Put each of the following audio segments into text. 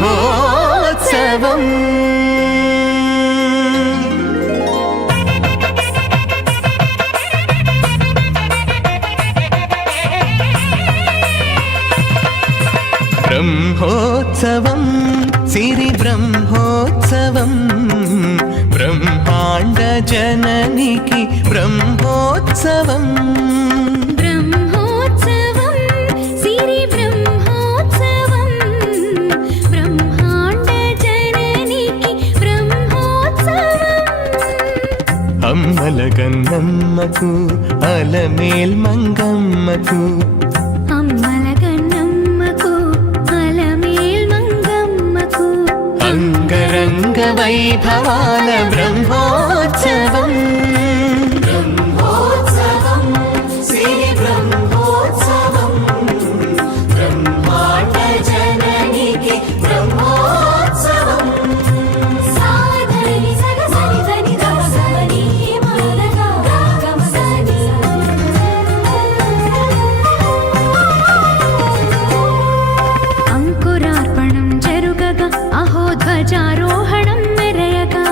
బ్రహ్మోత్సవం. బ్రహ్మోత్సవం సిరి బ్రహ్మోత్సవం బ్రహ్మాండ జననికి బ్రహ్మోత్సవం. బ్రహ్మోత్సవం సిరి బ్రహ్మోత్సవం బ్రహ్మాండ జననికి బ్రహ్మోత్సవం. అమ్మల గన్నమ్మకు అలమేల్ మంగమ్మకు అంగరంగ వైభవాల బ్రహ్మోత్సవం. బ్రహ్మోత్సవం సిరి బ్రహ్మోత్సవం బ్రహ్మాండ జననికి బ్రహ్మోత్సవం. సాధని సగసని ధని దసని మదగా గమసని అంకురార్పణం జరుగగా అహో ధ్వజారోహణం మెరయగా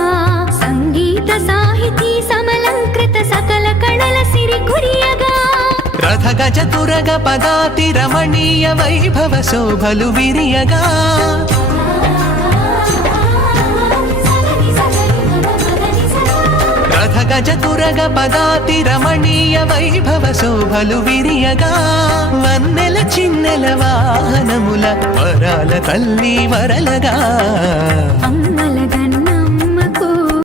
సంగీత సాహితీ సమలంకృత సకల కళల సిరి కురియగా రథ గజ తురగ పదాతి రమణీయ వైభవ శోభలు విరియగా రథ గజ తురగ పదాతి రమణీయ వైభవ శోభలు విరియగా వన్నెల చిన్నెల వాహనముల వరాల తల్లి వరలగా అమ్మలగా